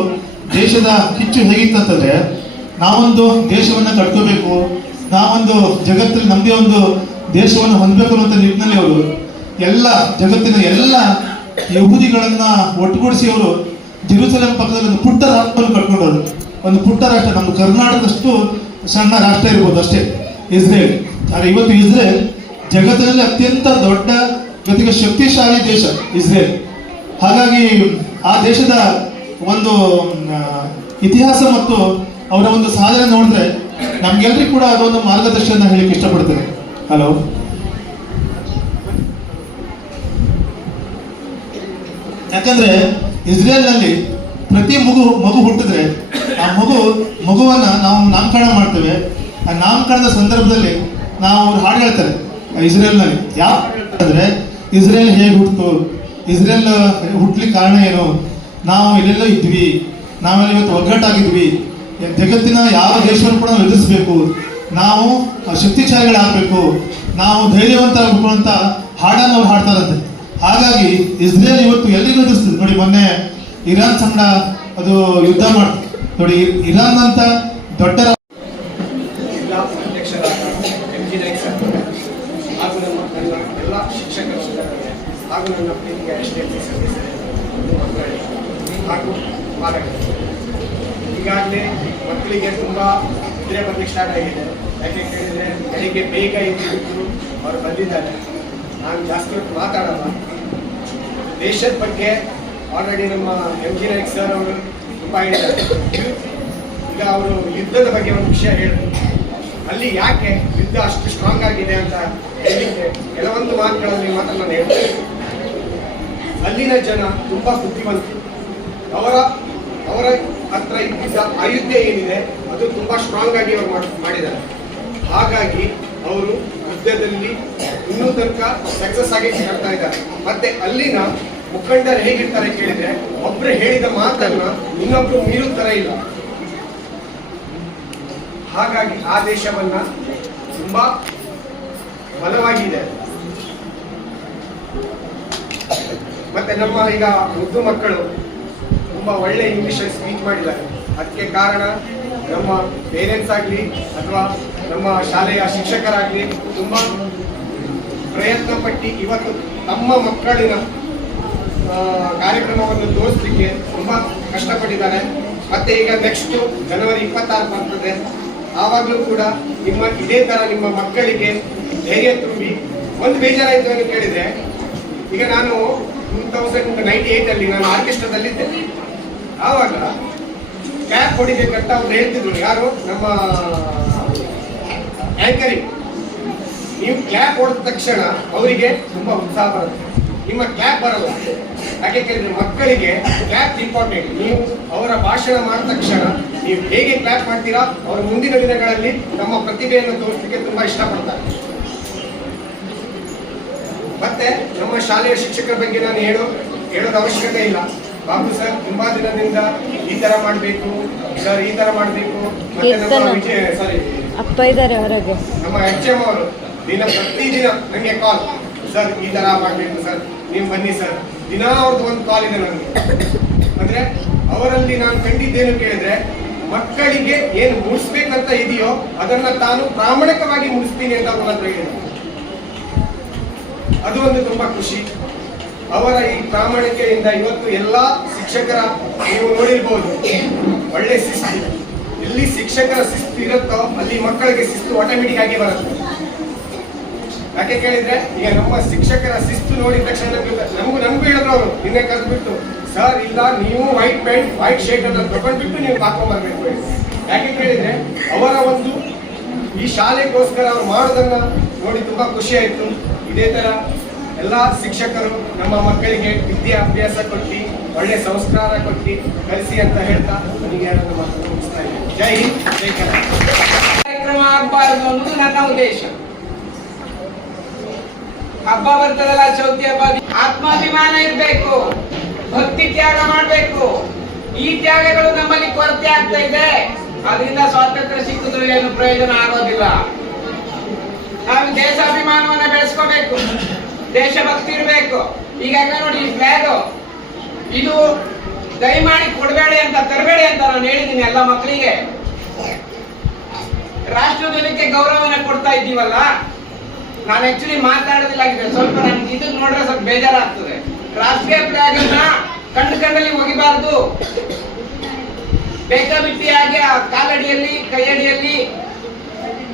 ದೇಶದ ಕಿಚ್ಚು ಹೇಗಿತ್ತಂತಂದ್ರೆ ನಾವೊಂದು ದೇಶವನ್ನು ಕಟ್ಕೋಬೇಕು, ನಾವೊಂದು ಜಗತ್ತಲ್ಲಿ ನಮ್ಮದೇ ಒಂದು ದೇಶವನ್ನು ಹೊಂದಬೇಕು ಅನ್ನುವಂಥ ನಿಟ್ಟಿನಲ್ಲಿ ಅವರು ಎಲ್ಲ ಜಗತ್ತಿನ ಎಲ್ಲ ಯಹೂದಿಗಳನ್ನ ಒಟ್ಟುಗೂಡಿಸಿ ಅವರು ಜೆರುಸಲೇಮ್ ಪಕ್ಕದಲ್ಲಿ ಒಂದು ಪುಟ್ಟ ರಾಷ್ಟ್ರವನ್ನು ಕಟ್ಕೊಂಡವರು. ಒಂದು ಪುಟ್ಟ ರಾಷ್ಟ್ರ, ನಮ್ಮ ಕರ್ನಾಟಕದಷ್ಟು ಸಣ್ಣ ರಾಷ್ಟ್ರ ಇರ್ಬೋದು ಅಷ್ಟೇ ಇಸ್ರೇಲ್. ಆದರೆ ಇವತ್ತು ಇಸ್ರೇಲ್ ಜಗತ್ತಿನಲ್ಲಿ ಅತ್ಯಂತ ದೊಡ್ಡ ಜೊತೆಗೆ ಶಕ್ತಿಶಾಲಿ ದೇಶ ಇಸ್ರೇಲ್. ಹಾಗಾಗಿ ಆ ದೇಶದ ಒಂದು ಇತಿಹಾಸ ಮತ್ತು ಅವರ ಒಂದು ಸಾಧನೆ ನೋಡಿದ್ರೆ ನಮ್ಗೆಲ್ರಿಗೂ ಕೂಡ ಅದೊಂದು ಮಾರ್ಗದರ್ಶನ ಹೇಳಿಕ್ಕೆ ಇಷ್ಟಪಡ್ತೇನೆ. ಹಲೋ, ಯಾಕಂದ್ರೆ ಇಸ್ರೇಲ್ನಲ್ಲಿ ಪ್ರತಿ ಮಗು ಹುಟ್ಟಿದ್ರೆ ಆ ಮಗುವನ್ನ ನಾವು ನಾಮಕರಣ ಮಾಡ್ತೇವೆ. ಆ ನಾಮಕರಣದ ಸಂದರ್ಭದಲ್ಲಿ ನಾವು ಅವ್ರು ಹಾಡು ಹೇಳ್ತಾರೆ ಇಸ್ರೇಲ್ನಲ್ಲಿ. ಯಾವ ಅಂದ್ರೆ ಇಸ್ರೇಲ್ ಹೇಗೆ ಹುಟ್ಟಿತು, ಇಸ್ರೇಲ್ ಹುಟ್ಲಿಕ್ಕೆ ಕಾರಣ ಏನು, ನಾವು ಇಲ್ಲೆಲ್ಲ ಇದ್ವಿ, ನಾವೆಲ್ಲ ಇವತ್ತು ಒಗ್ಗಟ್ಟಾಗಿದ್ವಿ, ಜಗತ್ತಿನ ಯಾವ ದೇಶವನ್ನು ಕೂಡ ನಾವು ಎದುರಿಸಬೇಕು, ನಾವು ಶಕ್ತಿಶಾಲಿಗಳಾಗಬೇಕು, ನಾವು ಧೈರ್ಯವಂತರಾಗಬೇಕು ಅಂತ ಹಾಡನ್ನು ಅವ್ರು ಹಾಡ್ತಾರಂತೆ. ಹಾಗಾಗಿ ಇಸ್ರೇಲ್ ಇವತ್ತು ಎಲ್ಲಿಗೂ ಎದುರಿಸ್ತದೆ ನೋಡಿ. ಮೊನ್ನೆ ಇರಾನ್ ಸಂಗಡ ಅದು ಯುದ್ಧ ಮಾಡ್ತದೆ ನೋಡಿ. ಇರಾನ್ ಅಂತ ದೊಡ್ಡ ಜಿಲ್ಲಾ ಅಧ್ಯಕ್ಷರಾದ MG ನಾಯ್ಕ್ ಸರ್ ಹಾಗೂ ನನ್ನ ಎಲ್ಲ ಶಿಕ್ಷಕರು ಹಾಗೂ ನನ್ನ ಪ್ರೀತಿಗೆ SDM ಸದಸ್ಯರೇ ಹಾಗೂ ಪಾಲಕರು, ಈಗಾಗಲೇ ಮಕ್ಕಳಿಗೆ ತುಂಬ ನಿದ್ರೆ ಬರ್ಲಿಕ್ಕೆ ಸ್ಟಾರ್ಟ್ ಆಗಿದೆ. ಯಾಕೆ ಕೇಳಿದರೆ ಬೆಳಿಗ್ಗೆ ಬೇಗ ಎದ್ದು ಅವರು ಬಂದಿದ್ದಾರೆ. ನಾನು ಜಾಸ್ತಿ ಹೊತ್ತು ಮಾತಾಡಲ್ಲ. ದೇಶದ ಬಗ್ಗೆ ಆಲ್ರೆಡಿ ನಮ್ಮ MG ನಾಯ್ಕ್ ಸರ್ ಅವರು ತುಂಬ ಹೇಳಿದ್ದಾರೆ. ಈಗ ಅವರು ಯುದ್ಧದ ಬಗ್ಗೆ ಒಂದು ವಿಷಯ ಹೇಳಿದ್ರು. ಅಲ್ಲಿ ಯಾಕೆ ಯುದ್ಧ ಅಷ್ಟು ಸ್ಟ್ರಾಂಗ್ ಆಗಿದೆ ಅಂತ ಹೇಳಲಿಕ್ಕೆ ಕೆಲವೊಂದು ಮಾತುಗಳಲ್ಲಿ ಮಾತ್ರ ನಾನು ಹೇಳ್ತೇನೆ. ಅಲ್ಲಿನ ಜನ ತುಂಬ ಬುದ್ಧಿವಂತರು. ಅವರ ಹತ್ರ ಇದ್ದ ಆಯುಧ ಏನಿದೆ ಅದು ತುಂಬ ಸ್ಟ್ರಾಂಗ್ ಆಗಿ ಅವರು ಮಾಡಿದ್ದಾರೆ. ಹಾಗಾಗಿ ಅವರು ಯುದ್ಧದಲ್ಲಿ ಇನ್ನೂ ತನಕ ಸಕ್ಸಸ್ ಆಗಿ ಮಾಡ್ತಾ ಇದ್ದಾರೆ. ಮತ್ತೆ ಅಲ್ಲಿನ ಮುಖಂಡರು ಹೇಗಿರ್ತಾರೆ ಕೇಳಿದ್ರೆ ಒಬ್ರು ಹೇಳಿದ ಮಾತನ್ನ ಇನ್ನೊಬ್ರು ಮೀರೋ ತರ ಇಲ್ಲ. ಹಾಗಾಗಿ ಆ ದೇಶವನ್ನ ತುಂಬಾ ಬಲವಾಗಿದೆ. ಮತ್ತೆ ನಮ್ಮ ಈಗ ಮುದ್ದು ಮಕ್ಕಳು ತುಂಬಾ ಒಳ್ಳೆ ಇಂಗ್ಲಿಷ್ ಸ್ಪೀಚ್ ಮಾಡಿದ್ದಾರೆ. ಅದಕ್ಕೆ ಕಾರಣ ನಮ್ಮ ಪೇರೆಂಟ್ಸ್ ಆಗಲಿ ಅಥವಾ ನಮ್ಮ ಶಾಲೆಯ ಶಿಕ್ಷಕರಾಗಲಿ ತುಂಬ ಪ್ರಯತ್ನ ಪಟ್ಟು ಇವತ್ತು ತಮ್ಮ ಮಕ್ಕಳಿನ ಕಾರ್ಯಕ್ರಮವನ್ನು ತೋರಿಸಲಿಕ್ಕೆ ತುಂಬ ಕಷ್ಟಪಟ್ಟಿದ್ದಾರೆ. ಮತ್ತೆ ಈಗ ನೆಕ್ಸ್ಟ್ ಜನವರಿ 26 ಬರ್ತದೆ. ಆವಾಗಲೂ ಕೂಡ ಇದೇ ಥರ ನಿಮ್ಮ ಮಕ್ಕಳಿಗೆ ಧೈರ್ಯ ತುಂಬಿ. ಒಂದು ಬೇಜಾರಾಯಿತು ಅಂತ ಕೇಳಿದರೆ, ಈಗ ನಾನು 2098 ನಾನು ಆರ್ಕೆಸ್ಟ್ರಾದಲ್ಲಿದ್ದೆ. ಆವಾಗ ಕ್ಯಾಪ್ ಹೊಡಿಬೇಕಂತ ಅವ್ರು ಹೇಳ್ತಿದ್ರು. ಯಾರು? ನಮ್ಮ ಆ್ಯಂಕರಿಂಗ್. ನೀವು ಕ್ಲಾಪ್ ಹೊಡೆದ ತಕ್ಷಣ ಅವರಿಗೆ ತುಂಬ ಉತ್ಸಾಹ ಬರುತ್ತೆ. ನಿಮ್ಮ ಕ್ಲಾಪ್ ಬರಲ್ಲ. ಯಾಕೆ ಕೇಳಿದ್ರೆ ಮಕ್ಕಳಿಗೆ ಕ್ಲಾಪ್ ಇಂಪಾರ್ಟೆಂಟ್. ನೀವು ಅವರ ಭಾಷಣ ಮಾಡಿದ ತಕ್ಷಣ ನೀವು ಹೇಗೆ ಕ್ಲಾಪ್ ಮಾಡ್ತೀರಾ, ಅವರು ಮುಂದಿನ ದಿನಗಳಲ್ಲಿ ನಮ್ಮ ಪ್ರತಿಭೆಯನ್ನು ತೋರಿಸಲಿಕ್ಕೆ ತುಂಬಾ ಇಷ್ಟಪಡ್ತಾರೆ. ಮತ್ತೆ ನಮ್ಮ ಶಾಲೆಯ ಶಿಕ್ಷಕರ ಬಗ್ಗೆ ನಾನು ಹೇಳೋದ ಅವಶ್ಯಕತೆ ಇಲ್ಲ. ಬಾಬು ಸರ್ ತುಂಬಾ ದಿನದಿಂದ ಈ ತರ ಮಾಡಬೇಕು ಸರ್, ಈ ತರ ಮಾಡಬೇಕು. ಮತ್ತೆ ಅಪ್ಪ ಇದ್ದಾರೆ ಹೊರಗೆ. ನಮ್ಮ HM ಅವರು ಪ್ರತಿದಿನ ನನಗೆ ಕಾಲ್, ಸರ್ ಈ ತರ ಮಾಡಬೇಕು ಸರ್, ನೀವು ಬನ್ನಿ ಸರ್. ದಿನ ಅವ್ರದ್ದು ಒಂದು ಕಾಲ್ ಇದೆ ನನಗೆ. ಅಂದ್ರೆ ಅವರಲ್ಲಿ ನಾನು ಕಂಡಿದ್ದೇನು ಕೇಳಿದ್ರೆ, ಮಕ್ಕಳಿಗೆ ಏನು ಮುಡಿಸ್ಬೇಕಂತ ಇದೆಯೋ ಅದನ್ನ ತಾನು ಪ್ರಾಮಾಣಿಕವಾಗಿ ಮುಡಿಸ್ತೀನಿ ಅಂತ ಅವರ ಹತ್ರ ಹೇಳಿದ್ರು. ಅದು ಒಂದು ತುಂಬಾ ಖುಷಿ. ಅವರ ಈ ಪ್ರಾಮಾಣಿಕೆಯಿಂದ ಇವತ್ತು ಎಲ್ಲಾ ಶಿಕ್ಷಕರ, ನೀವು ನೋಡಿರ್ಬೋದು, ಒಳ್ಳೆ ಶಿಸ್ತು. ಎಲ್ಲಿ ಶಿಕ್ಷಕರ ಶಿಸ್ತು ಇರುತ್ತೋ ಅಲ್ಲಿ ಮಕ್ಕಳಿಗೆ ಶಿಸ್ತು ಆಟೋಮೆಟಿಕ್ ಆಗಿ ಬರುತ್ತೆ. ಯಾಕೆ ಕೇಳಿದ್ರೆ ಈಗ ನಮ್ಮ ಶಿಕ್ಷಕರ ಶಿಸ್ತು ನೋಡಿದ ತಕ್ಷಣ ನಮಗೂ ಹೇಳಿದ್ರು ಅವರು ನಿನ್ನೆ ಕರೆದ್ಬಿಟ್ಟು, ಸರ್ ಇಲ್ಲ ನೀವು ವೈಟ್ ಪ್ಯಾಂಟ್ ವೈಟ್ ಶರ್ಟ್ ಅನ್ನು ತಗೊಂಡ್ಬಿಟ್ಟು ನೀವು ಹಾಕೊಂಡ್ ಬರ್ಬೇಕು. ಯಾಕೆ ಕೇಳಿದ್ರೆ ಅವರ ಒಂದು ಈ ಶಾಲೆಗೋಸ್ಕರ ಅವ್ರು ಮಾಡೋದನ್ನ ನೋಡಿ ತುಂಬಾ ಖುಷಿ ಆಯ್ತು. ಇದೇ ತರ ಎಲ್ಲಾ ಶಿಕ್ಷಕರು ನಮ್ಮ ಮಕ್ಕಳಿಗೆ ವಿದ್ಯಾಭ್ಯಾಸ ಕೊಟ್ಟು ಒಳ್ಳೆ ಸಂಸ್ಕಾರ ಕೊಟ್ಟು ಕಲಿಸಿ ಅಂತ ಹೇಳ್ತಾ ನನಗೆ ಎರಡು ಮಾತನ್ನು ಮುಗಿಸ್ತಾ ಇದ್ದೀನಿ. ಜೈ ಹಿಂದ್, ಜೈ ಕರ್ನಾಟಕ. ಕಾರ್ಯಕ್ರಮ ಆಗಬಾರದು ಅನ್ನೋದು ನನ್ನ ಉದ್ದೇಶ. ಹಬ್ಬ ಬರ್ತದಲ್ಲ, ಚೌತಿ ಹಬ್ಬ, ಆತ್ಮಾಭಿಮಾನ ಇರಬೇಕು, ಭಕ್ತಿ ತ್ಯಾಗ ಮಾಡಬೇಕು. ಈ ತ್ಯಾಗಗಳು ನಮ್ಮಲ್ಲಿ ಕೊರತೆ ಆಗ್ತಾ ಇದೆ. ಅದರಿಂದ ಸ್ವಾತಂತ್ರ್ಯ ಸಿಕ್ಕಿದ್ರು ಏನು ಪ್ರಯೋಜನ ಆಗೋದಿಲ್ಲ. ನಾವು ದೇಶಾಭಿಮಾನವನ್ನ ಬೆಳೆಸ್ಕೋಬೇಕು, ದೇಶಭಕ್ತಿ ಇರಬೇಕು. ಈಗ ನೋಡಿ ಈ ಫ್ಲಾಗ್, ಇದು ದಯಮಾಡಿ ಕೊಡಬೇಡಿ ಅಂತ, ತರಬೇಡಿ ಅಂತ ನಾನು ಹೇಳಿದ್ದೀನಿ ಎಲ್ಲ ಮಕ್ಕಳಿಗೆ. ರಾಷ್ಟ್ರಧ್ವಜಕ್ಕೆ ಗೌರವನ ಕೊಡ್ತಾ ಇದ್ದೀವಲ್ಲ, ನಾನು ಆಕ್ಚುಲಿ ಮಾತಾಡೋದಿಲ್ಲ ಆಗಿದೆ. ಸ್ವಲ್ಪ ನನ್ಗೆ ಇದು ನೋಡ್ರೆ ಸ್ವಲ್ಪ ಬೇಜಾರಾಗ್ತದೆ. ರಾಷ್ಟ್ರೀಯ ಫ್ಲಾಗ್ ಅನ್ನ ಕಣ್ಣಲ್ಲಿ ಹೋಗಿಬಾರ್ದು. ಬೇಕಾಬಿಟ್ಟಿಯಾಗಿ ಆ ಕಾಲಡಿಯಲ್ಲಿ ಕೈಯಡಿಯಲ್ಲಿ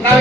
ನಾವು